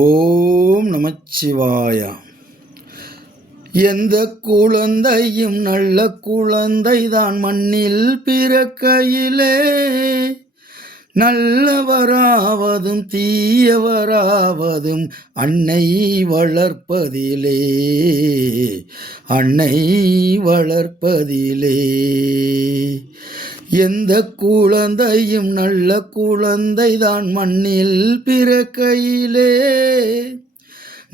ஓம் நமச்சிவாய. எந்த குழந்தையும் நல்ல குழந்தைதான் மண்ணில் பிறக்கையிலே, நல்லவராவதும் தீயவராவதும் அன்னை வளர்ப்பதிலே, அன்னை வளர்ப்பதிலே. எந்த குழந்தையும் நல்ல குழந்தைதான் மண்ணில் பிறக்கையிலே,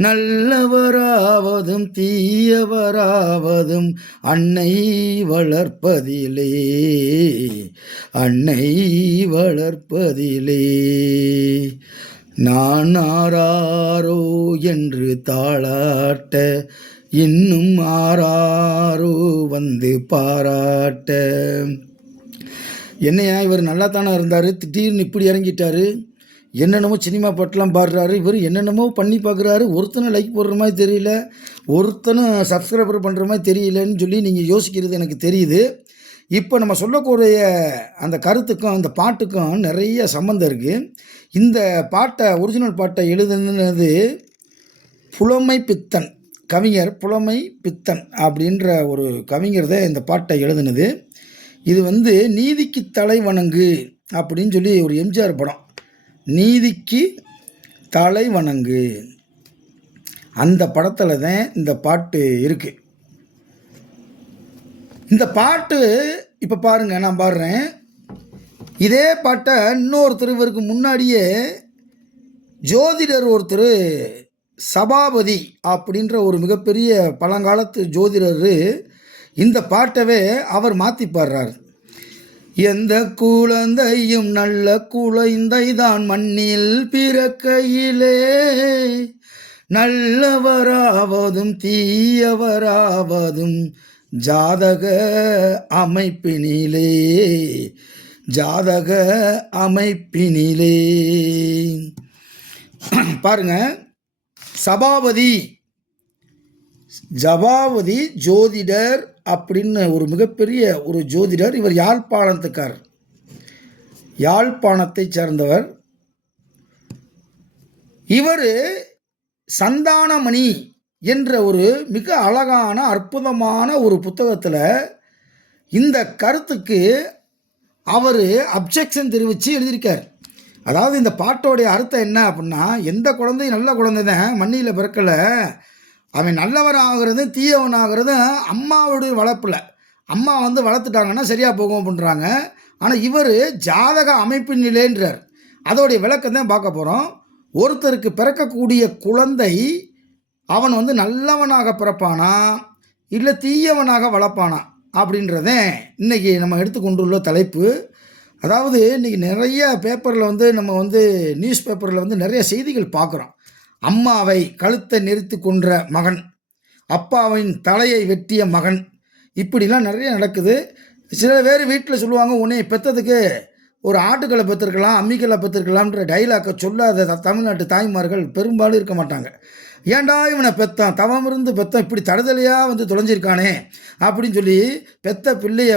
நல்லவராவதும் தீயவராவதும் அன்னை வளர்ப்பதிலே, அன்னை வளர்ப்பதிலே. நான் ஆராரோ என்று தாளாட்ட, இன்னும் ஆராரோ வந்து பாராட்ட. என்னையா இவர் நல்லா தானே இருந்தார், திடீர்னு இப்படி இறங்கிட்டாரு, என்னென்னமோ சினிமா பாட்டெலாம் பாடுறாரு, இவர் என்னென்னமோ பண்ணி பார்க்குறாரு, ஒருத்தனை லைக் போடுற மாதிரி தெரியல, ஒருத்தனும் சப்ஸ்கிரைபர் பண்ணுற மாதிரி தெரியலன்னு சொல்லி நீங்கள் யோசிக்கிறது எனக்கு தெரியுது. இப்போ நம்ம சொல்லக்கூடிய அந்த கருத்துக்கும் அந்த பாட்டுக்கும் நிறைய சம்மந்தம் இருக்குது. இந்த பாட்டை, ஒரிஜினல் பாட்டை எழுதுனது புலமை பித்தன், கவிஞர் புலமை பித்தன் அப்படின்ற ஒரு கவிஞர் தான் இந்த பாட்டை எழுதுனது. இது நீதிக்கு தலை வணங்கு அப்படின்னு சொல்லி ஒரு எம்ஜிஆர் படம், நீதிக்கு தலை வணங்கு, அந்த படத்தில் தான் இந்த பாட்டு இருக்குது. இந்த பாட்டு இப்போ பாருங்கள், நான் பாடுறேன். இதே பாட்டை இன்னொருத்தர் இவருக்கு முன்னாடியே ஜோதிடர் ஒருத்தர், சபாபதி அப்படின்ற ஒரு மிகப்பெரிய பழங்காலத்து ஜோதிடர், இந்த பாட்டவே அவர் மாற்றி பாடுறார். எந்த குழந்தையும் நல்ல குழந்தைதான் மண்ணில் பிறக்கையிலே, நல்லவராவதும் தீயவராவதும் ஜாதக அமைப்பினிலே, ஜாதக அமைப்பினிலே. பாருங்க, சபாபதி ஜோதிடர் அப்படின்னு ஒரு மிகப்பெரிய ஒரு ஜோதிடர். இவர் யாழ்ப்பாணத்துக்காரர், யாழ்ப்பாணத்தை சேர்ந்தவர். இவர் சந்தானமணி என்ற ஒரு மிக அழகான அற்புதமான ஒரு புத்தகத்தில் இந்த கருத்துக்கு அவர் அப்ஜெக்ஷன் தெரிவித்து எழுதியிருக்கார். அதாவது இந்த பாட்டோடைய அர்த்தம் என்ன அப்படின்னா, எந்த குழந்தை நல்ல குழந்தை தான் மண்ணில் பிறக்கலை, அவன் நல்லவன் ஆகிறது தீயவன் ஆகிறது அம்மாவுடைய வளர்ப்பில், அம்மா வளர்த்துட்டாங்கன்னா சரியாக போகும் அப்படின்றாங்க. ஆனால் இவர் ஜாதக அமைப்பின் நிலைன்றார். அதோடைய விளக்கம் தான் பார்க்க போகிறோம். ஒருத்தருக்கு பிறக்கக்கூடிய குழந்தை அவன் நல்லவனாக பிறப்பானா இல்லை தீயவனாக வளர்ப்பானா அப்படின்றத இன்றைக்கி நம்ம எடுத்துக்கொண்டுள்ள தலைப்பு. அதாவது இன்றைக்கி நிறைய பேப்பரில் நம்ம நியூஸ் பேப்பரில் நிறைய செய்திகள் பார்க்குறோம். அம்மாவை கழுத்தை நெரித்து கொன்ற மகன், அப்பாவின் தலையை வெட்டிய மகன், இப்படிலாம் நிறைய நடக்குது. சில பேர் வீட்டில் சொல்லுவாங்க, உன்னை பெற்றதுக்கு ஒரு ஆட்டுக்களை பெற்றிருக்கலாம், அம்மிக்களை பெற்றிருக்கலாம்ன்ற டைலாக்கை சொல்லாத தமிழ்நாட்டு தாய்மார்கள் பெரும்பாலும் இருக்க மாட்டாங்க. ஏண்டா இவனை பெத்தான், தவம் இருந்து பெத்தான், இப்படி தடுதலையாக தொலைஞ்சிருக்கானே அப்படின்னு சொல்லி பெத்த பிள்ளையை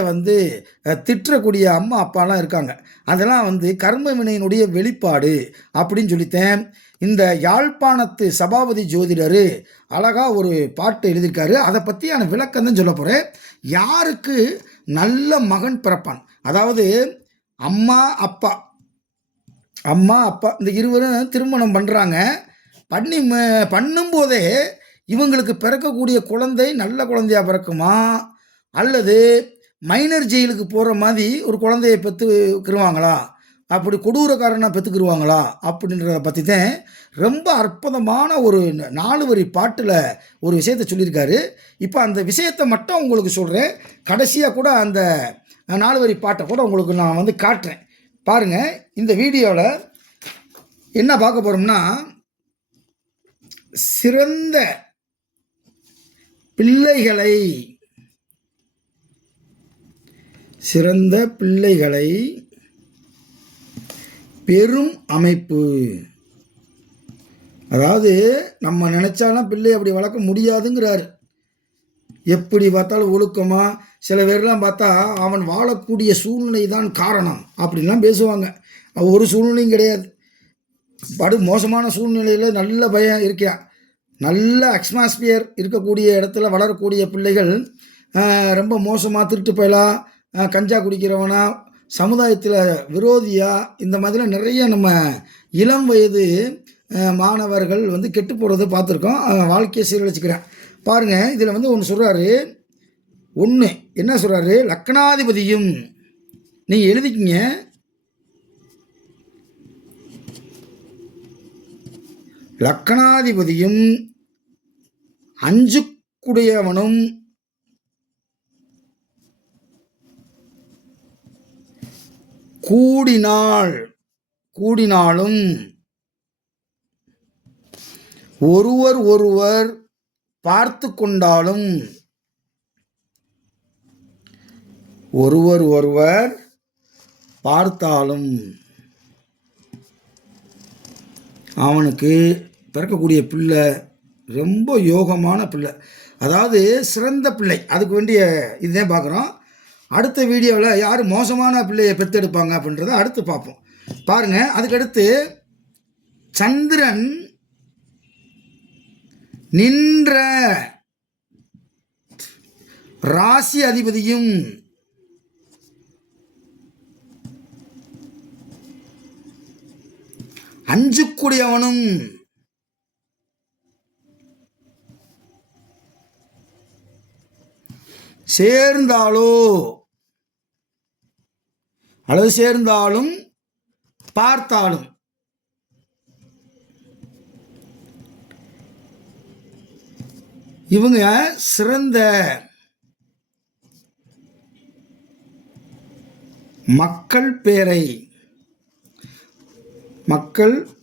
திட்டக்கூடிய அம்மா அப்பாலாம் இருக்காங்க. அதெல்லாம் கர்ம வினையினுடைய வெளிப்பாடு அப்படின்னு சொல்லித்தேன். இந்த யாழ்ப்பாணத்து சபாபதி ஜோதிடர் அழகாக ஒரு பாட்டு எழுதியிருக்காரு. அதை பற்றியான விளக்கம் தான் சொல்ல போகிறேன். யாருக்கு நல்ல மகன் பிறப்பான், அதாவது அம்மா அப்பா இந்த இருவரும் திருமணம் பண்ணுறாங்க. பண்ணும்போதே இவங்களுக்கு பிறக்கக்கூடிய குழந்தை நல்ல குழந்தையாக பிறக்குமா, அல்லது மைனர் ஜெயிலுக்கு போகிற மாதிரி ஒரு குழந்தையை பெற்றுக்கிருவாங்களா, அப்படி கொடூரக்காரனாக பெற்றுக்கிருவாங்களா அப்படின்றத பற்றி தான் ரொம்ப அற்புதமான ஒரு 4 வரி பாட்டில் ஒரு விஷயத்தை சொல்லியிருக்காரு. இப்போ அந்த விஷயத்தை மட்டும் உங்களுக்கு சொல்கிறேன். கடைசியாக கூட அந்த 4 வரி பாட்டை கூட உங்களுக்கு நான் காட்டுறேன். பாருங்கள், இந்த வீடியோவில் என்ன பார்க்க போகிறோம்னா, சிறந்த பிள்ளைகளை பெரும் அமைப்பு. அதாவது நம்ம நினச்சாலும் பிள்ளை அப்படி வளர்க்க முடியாதுங்கிறாரு. எப்படி பார்த்தாலும் ஒழுக்கமாக, சில பேர்லாம் பார்த்தா அவன் வாழக்கூடிய சூழ்நிலை தான் காரணம் அப்படின்லாம் பேசுவாங்க. ஒரு சூழ்நிலையும் கிடையாது. படு மோசமான சூழ்நிலையில் நல்ல பயம் இருக்கான். நல்ல அட்மாஸ்பியர் இருக்கக்கூடிய இடத்துல வளரக்கூடிய பிள்ளைகள் ரொம்ப மோசமாக திருட்டு பயலாக, கஞ்சா குடிக்கிறவனா, சமுதாயத்தில் விரோதியா, இந்த மாதிரிலாம் நிறைய நம்ம இளம் வயது மாணவர்கள் வந்து கெட்டு போகிறத பார்த்துருக்கோம். வாழ்க்கையை சீரழிச்சுக்கிறேன் பாருங்கள். இதில் வந்து ஒன்று சொல்கிறாரு. ஒன்று என்ன சொல்கிறாரு, லக்னாதிபதியும், நீங்கள் எழுதிக்கிங்க, லக்னாதிபதியும் அஞ்சுக்குடையவனும் கூடினாலும் ஒருவர் ஒருவர் பார்த்து கொண்டாலும், ஒருவர் ஒருவர் பார்த்தாலும் அவனுக்கு பிறக்கக்கூடிய பிள்ளை ரொம்ப யோகமான பிள்ளை, அதாவது சிறந்த பிள்ளை. அதுக்கு வேண்டிய இதுதான் பார்க்குறோம். அடுத்த வீடியோவில் யார் மோசமான பிள்ளையை பெற்றெடுப்பாங்க அப்படின்றத அடுத்து பார்ப்போம். பாருங்கள், அதுக்கடுத்து சந்திரன் நின்ற ராசி அதிபதியும் அஞ்சுக்குடையவனும் சேர்ந்தாலோ அல்லது சேர்ந்தாலும் பார்த்தாலும் இவங்க சிறந்த மக்கள்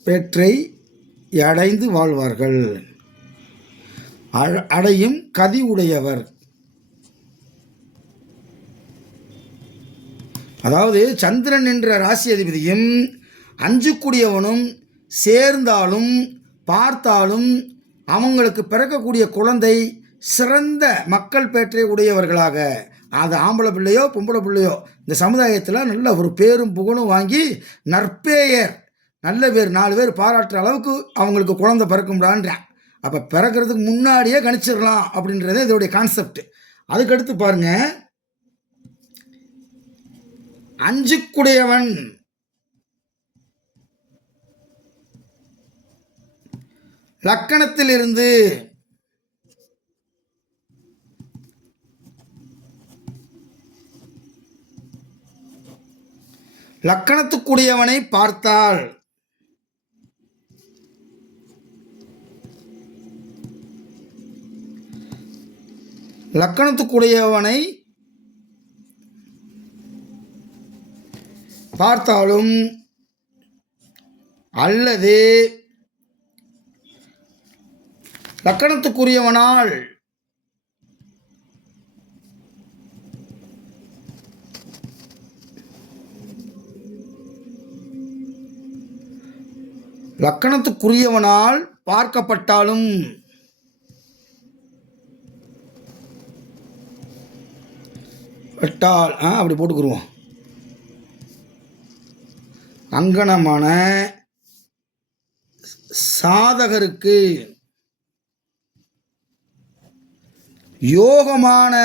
பேற்றை அடைந்து வாழ்வார்கள். அடையும் கதி உடையவர். அதாவது சந்திரன் என்ற ராசி அதிபதியும் அஞ்சுக்குடியவனும் சேர்ந்தாலும் பார்த்தாலும் அவங்களுக்கு பிறக்கக்கூடிய குழந்தை சிறந்த மக்கள் பேற்றை உடையவர்களாக, அது ஆம்பளை பிள்ளையோ பொம்பளை பிள்ளையோ, இந்த சமுதாயத்தில் நல்ல ஒரு பேரும் புகழும் வாங்கி நற்பெயர், நல்ல பேர், 4 பேர் பாராட்டுற அளவுக்கு அவங்களுக்கு குழந்தை பிறக்கும்டான்றேன். அப்போ பிறக்கிறதுக்கு முன்னாடியே கணிச்சிடலாம் அப்படின்றதே இதோடைய கான்செப்ட். அதுக்கடுத்து பாருங்கள், அஞ்சுக்குடையவன் லக்கணத்திலிருந்து லக்கணத்துக்குரியவனை பார்த்தால் லக்கணத்துக்குரியவனை பார்த்தாலும் அல்லது லக்கணத்துக்குரியவனால் லக்கணத்துக்குரியவனால் பார்க்கப்பட்டாலும் அப்படி போட்டுக்குருவோம். அங்கனமான சாதகருக்கு யோகமான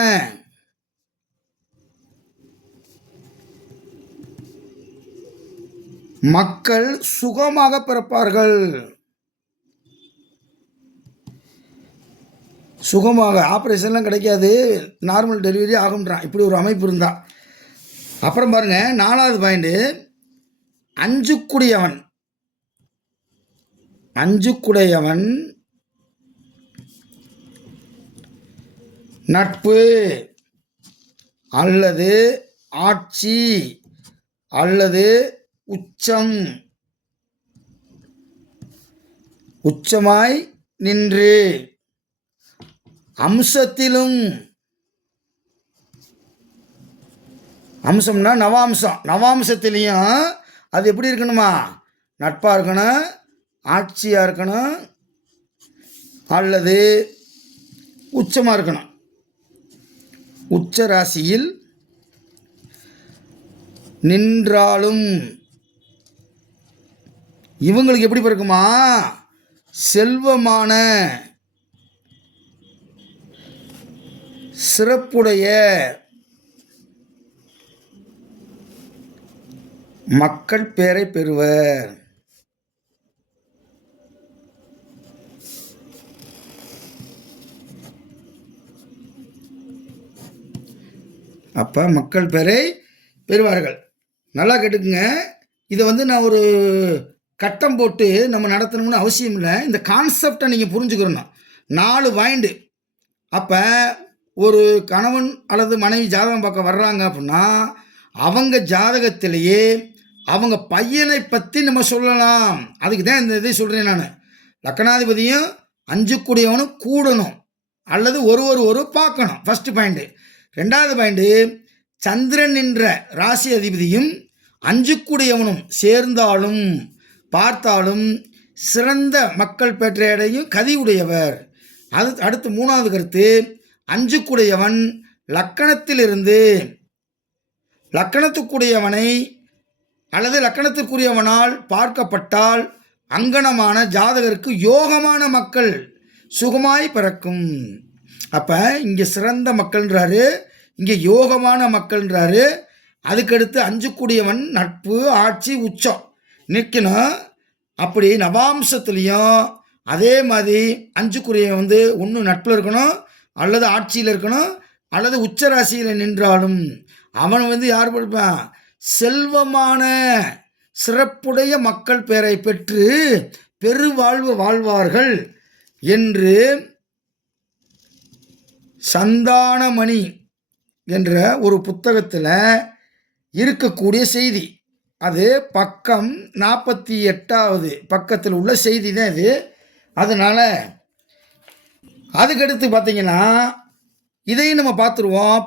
மக்கள் சுகமாக பிறப்பார்கள். சுகமாக ஆப்ரேஷன்லாம் கிடைக்காது, நார்மல் டெலிவரி ஆகும்ன்றான். இப்படி ஒரு அமைப்பு இருந்தால். அப்புறம் பாருங்கள், 4வது பாயிண்ட், அஞ்சுக்குடையவன் நட்பு அல்லது ஆட்சி அல்லது உச்சமாய் நின்று அம்சத்திலும், அம்சம்னா நவாம்சத்திலையும் அது எப்படி இருக்கணுமா, நட்பாக இருக்கணும், ஆட்சியாக இருக்கணும், அல்லது உச்சமாக இருக்கணும். உச்ச ராசியில் நின்றாலும் இவங்களுக்கு எப்படி பிறக்குமா? செல்வமான சிறப்புடைய மக்கள் பேரை பெறுவர். அப்போ மக்கள் பேரை பெறுவார்கள். நல்லா கேட்டுக்குங்க. இதை வந்து நான் ஒரு கட்டம் போட்டு நம்ம நடத்தணும்னு அவசியம் இல்லை. இந்த கான்செப்டை நீங்கள் புரிஞ்சுக்கிறணும். 4 பாயிண்ட். அப்போ ஒரு கணவன் அல்லது மனைவி ஜாதகம் பார்க்க வர்றாங்க அப்படின்னா அவங்க ஜாதகத்திலேயே அவங்க பையனை பற்றி நம்ம சொல்லலாம். அதுக்கு தான் இந்த இதை சொல்கிறேன் நான். லக்னாதிபதியும் 5 கூடியவனும் கூடணும் அல்லது ஒரு பார்க்கணும். First point. 2வது பாயிண்ட்டு, சந்திரன் என்ற ராசி அதிபதியும் 5 கூடியவனும் சேர்ந்தாலும் பார்த்தாலும் சிறந்த மக்கள் பெற்றையடையும் கதியுடையவர். அது அடுத்து 3வது கருத்து, 5 கூடியவன் லக்கணத்திலிருந்து லக்கணத்துக்குரியவனை அல்லது லக்கணத்திற்குரியவனால் பார்க்கப்பட்டால் அங்கனமான ஜாதகருக்கு யோகமான மக்கள் சுகமாய் பிறக்கும். அப்போ இங்கே சிறந்த மக்கள்ன்றாரு, இங்கே யோகமான மக்கள்ன்றாரு. அதுக்கடுத்து 5 கூடியவன் நட்பு ஆட்சி உச்சம் நிற்கணும். அப்படி நவாம்சத்துலேயும் அதே மாதிரி 5 கூடியவன் வந்து ஒன்று நட்பில் இருக்கணும் அல்லது ஆட்சியில் இருக்கணும் அல்லது உச்ச ராசியில் நின்றாலும் அவன் வந்து யார் படிப்பான்? செல்வமான சிறப்புடைய மக்கள் பெயரை பெற்று பெருவாழ்வு வாழ்வார்கள் என்று சந்தானமணி என்ற ஒரு புத்தகத்தில் இருக்கக்கூடிய செய்தி. அது பக்கம் 48வது பக்கத்தில் உள்ள செய்தி தான் இது. அதனால் அதுக்கடுத்து பார்த்தீங்கன்னா இதையும் நம்ம பார்த்துருவோம்.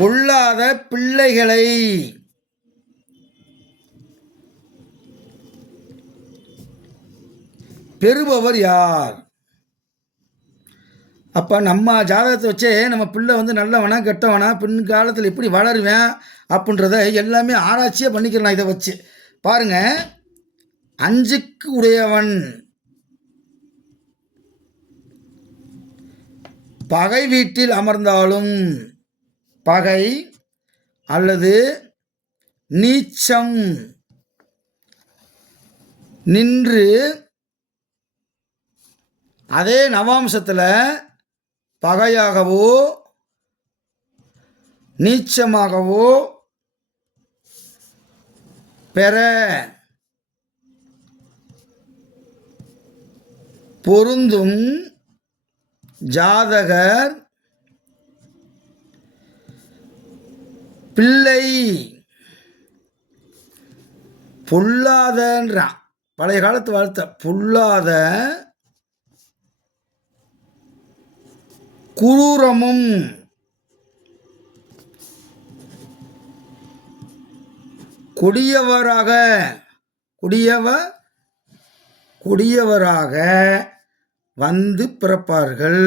பொல்லாத பிள்ளைகளை பெறுபவர் யார்? அப்போ நம்ம ஜாதகத்தை வச்சே நம்ம பிள்ளை வந்து நல்லவனா கெட்டவனா பின்காலத்தில் எப்படி வளருவேன் அப்படின்றத எல்லாமே ஆராய்ச்சியாக பண்ணிக்கலாம். இதை வச்சு பாருங்கள். 5க்கு உடையவன் பகை வீட்டில் அமர்ந்தாலும் பகை அல்லது நீச்சம் நின்று அதே நவாம்சத்தில் பகையாகவோ நீச்சமாகவோ பெற பொருந்தும் ஜாதகர் பிள்ளை பொல்லாதன்றான். பழைய காலத்து வார்த்தை பொல்லாத குரூரமும் கொடியவராக வந்து பிறப்பார்கள்.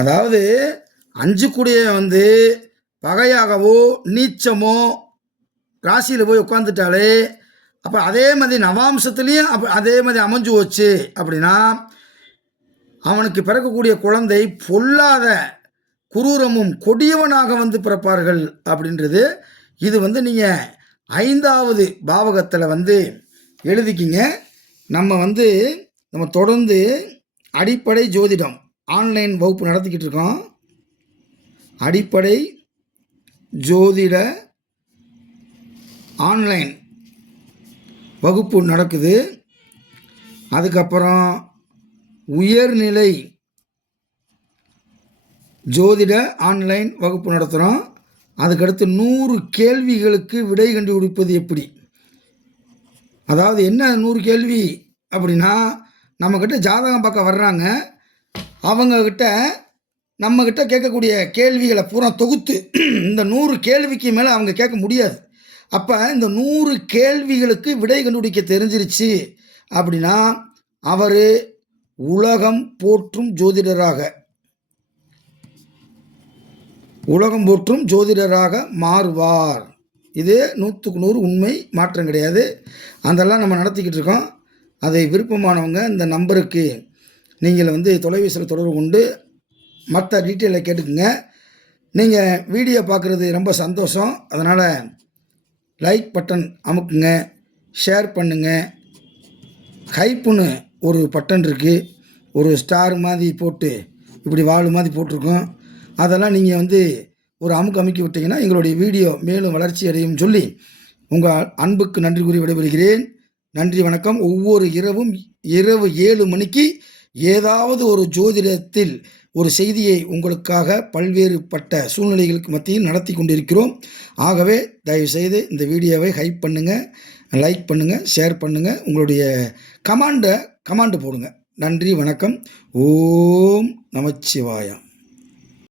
அதாவது 5 கூடிய வந்து பகையாகவோ நீச்சமோ ராசியில் போய் உட்காந்துட்டாலே அப்போ அதே மாதிரி நவாம்சத்துலேயும் அதே மாதிரி அமைஞ்சு போச்சு அப்படின்னா அவனுக்கு பிறக்கக்கூடிய குழந்தை பொல்லாத குரூரமும் கொடியவனாக வந்து பிறப்பார்கள் அப்படின்றது. இது வந்து நீங்கள் 5வது பாவகத்தில் வந்து எழுதிக்கிங்க. நம்ம தொடர்ந்து அடிப்படை ஜோதிடம் ஆன்லைன் வகுப்பு நடத்திக்கிட்டு இருக்கோம். அடிப்படை ஜோதிட ஆன்லைன் வகுப்பு நடக்குது. அதுக்கப்புறம் உயர்நிலை ஜோதிட ஆன்லைன் வகுப்பு நடத்துகிறோம். அதுக்கடுத்து 100 கேள்விகளுக்கு விடை கண்டுபிடிப்பது எப்படி. அதாவது என்ன 100 கேள்வி அப்படின்னா, நம்மக்கிட்ட ஜாதகம் பார்க்க வர்றாங்க, அவங்கக்கிட்ட நம்மக்கிட்ட கேட்கக்கூடிய கேள்விகளை பூரா தொகுத்து இந்த 100 கேள்விக்கு மேலே அவங்க கேட்க முடியாது. அப்போ இந்த 100 கேள்விகளுக்கு விடை கண்டுபிடிக்க தெரிஞ்சிருச்சு அப்படின்னா அவர் உலகம் போற்றும் ஜோதிடராக மாறுவார். இது 100க்கு 100 உண்மை, மாற்றம் கிடையாது. அதெல்லாம் நம்ம நடத்திக்கிட்டு இருக்கோம். அதை விருப்பமானவங்க இந்த நம்பருக்கு நீங்கள் தொலைபேசியில் தொடர்பு கொண்டு மற்ற டீட்டெயிலை கேட்டுக்குங்க. நீங்கள் வீடியோ பார்க்குறது ரொம்ப சந்தோஷம். அதனால் லைக் பட்டன் அமுக்குங்க, ஷேர் பண்ணுங்கள். ஹைப்புன்னு ஒரு பட்டன் இருக்குது, ஒரு ஸ்டார் மாதிரி போட்டு இப்படி வால் மாதிரி போட்டிருக்கோம். அதெல்லாம் நீங்கள் ஒரு அமுக்கி விட்டிங்கன்னா எங்களுடைய வீடியோ மேலும் வளர்ச்சி அடையும் சொல்லி உங்கள் அன்புக்கு நன்றி கூறி விடைபெறுகிறேன். நன்றி, வணக்கம். ஒவ்வொரு இரவு 7 மணிக்கு ஏதாவது ஒரு ஜோதிடத்தில் ஒரு செய்தியை உங்களுக்காக பல்வேறுபட்ட சூழ்நிலைகளுக்கு மத்தியில் நடத்தி கொண்டிருக்கிறோம். ஆகவே தயவுசெய்து இந்த வீடியோவை ஹைப் பண்ணுங்கள், லைக் பண்ணுங்கள், ஷேர் பண்ணுங்கள், உங்களுடைய கமாண்டு போடுங்க. நன்றி, வணக்கம். ஓம் நமச்சிவாயம்.